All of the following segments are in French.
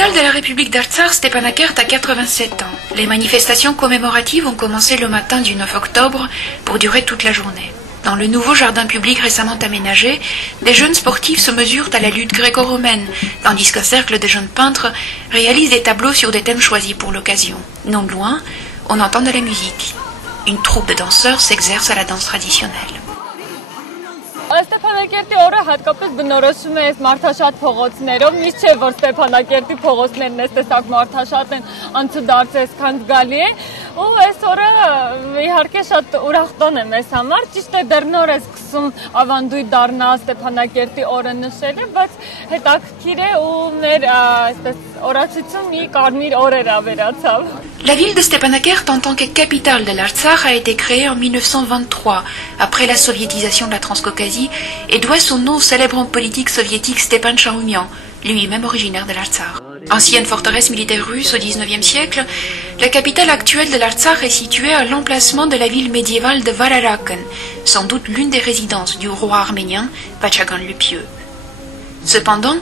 capitale de la République d'Artsakh, Stepanakert a 87 ans. Les manifestations commémoratives ont commencé le matin du 9 octobre pour durer toute la journée. Dans le nouveau jardin public récemment aménagé, des jeunes sportifs se mesurent à la lutte gréco-romaine, tandis qu'un cercle de jeunes peintres réalise des tableaux sur des thèmes choisis pour l'occasion. Non de loin, on entend de la musique. Une troupe de danseurs s'exerce à la danse traditionnelle. Ստեփանակերտի օրը հատկապես բնորոշում է այս մարդաշատ փողոցներով, միշտ չէ որ Ստեփանակերտի փողոցներն այս տեսակ մարդաշատ են անցուդարձ այսքան զգալի է, ու այս օրը իհարկե շատ ուրախ տոն է մեզ համար, ճիշտ է դեռ նոր է սկսում ավանդույթ դառնա Ստեփանակերտի օրը նշելը, բայց հետաքրքիր է ու մեր այսպես օրացություն մի կարմիր օրեր ավերացավ։ La ville de Stepanakert en tant que capitale de l'Artsakh a été créée en 1923, après la soviétisation de la Transcaucasie, et doit son nom au célèbre homme politique soviétique Stepan Charoumian, lui-même originaire de l'Artsakh. Ancienne forteresse militaire russe au XIXe siècle, la capitale actuelle de l'Artsakh est située à l'emplacement de la ville médiévale de Vararakan, sans doute l'une des résidences du roi arménien Vachagan le Pieux. Cependant,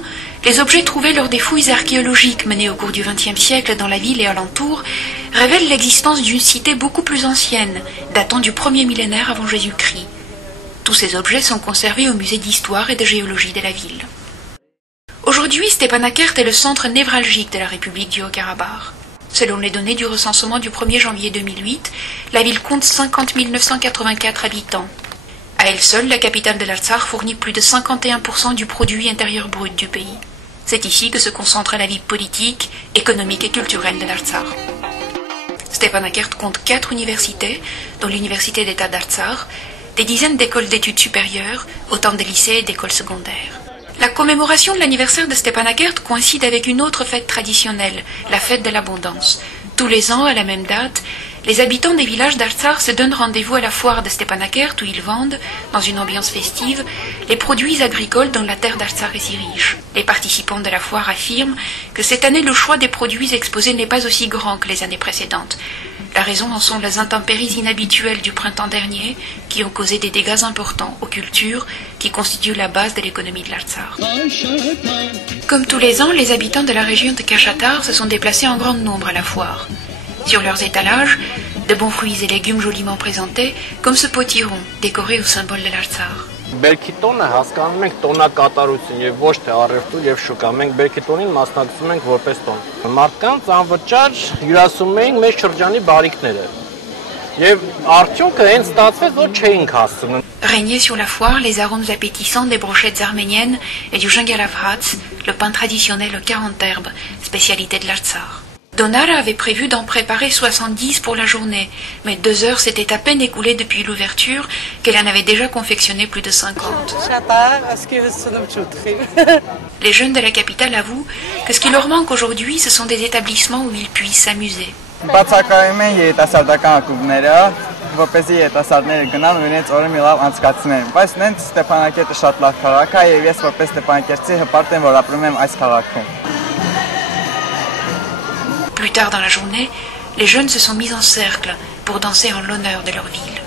les objets trouvés lors des fouilles archéologiques menées au cours du XXe siècle dans la ville et alentour révèlent l'existence d'une cité beaucoup plus ancienne, datant du 1er millénaire avant Jésus-Christ. Tous ces objets sont conservés au musée d'histoire et de géologie de la ville. Aujourd'hui, Stepanakert est le centre névralgique de la République du Haut-Karabakh. Selon les données du recensement du 1er janvier 2008, la ville compte 50 984 habitants. À elle seule, la capitale de l'Artsakh fournit plus de 51% du produit intérieur brut du pays. C'est ici que se concentre la vie politique, économique et culturelle de l'Artsakh. Stepanakert compte 4 universités, dont l'université d'État d'Artsakh, des dizaines d'écoles d'études supérieures, autant de lycées et d'écoles secondaires. La commémoration de l'anniversaire de Stepanakert coïncide avec une autre fête traditionnelle, la fête de l'abondance. Tous les ans, à la même date, les habitants des villages d'Artsakh se donnent rendez-vous à la foire de Stepanakert où ils vendent, dans une ambiance festive, les produits agricoles dont la terre d'Artsakh est si riche. Les participants de la foire affirment que cette année le choix des produits exposés n'est pas aussi grand que les années précédentes. La raison en sont les intempéries inhabituelles du printemps dernier qui ont causé des dégâts importants aux cultures qui constituent la base de l'économie de l'Artsakh. Comme tous les ans, les habitants de la région de Kashatar se sont déplacés en grand nombre à la foire. Sur leurs étalages, de bons fruits et légumes joliment présentés, comme ce potiron décoré au symbole de l'Artsakh. Բերքի տոնը հասկանում ենք տոնակատարություն եւ ոչ թե առևտուր եւ շուկա։ Մենք բերքի տոնին մասնակցում ենք որպես տոն։ Մարդկանց անվճար հյուրասում ենք մեր շրջանի բարիկները։ Եվ արդյունքը հենց ստացվեց, որ չէինք հասցնում։ Régnaient sur la foire les arômes appétissants des brochettes arméniennes et du jangalavhats, le pain traditionnel aux 40 herbes, spécialité de l'Artsakh. Donara avait prévu d'en préparer 70 pour la journée, mais 2 heures s'étaient à peine écoulées depuis l'ouverture qu'elle en avait déjà confectionné plus de 50. Les jeunes de la capitale avouent que ce qui leur manque aujourd'hui, ce sont des établissements où ils puissent s'amuser. Plus tard dans la journée, les jeunes se sont mis en cercle pour danser en l'honneur de leur ville.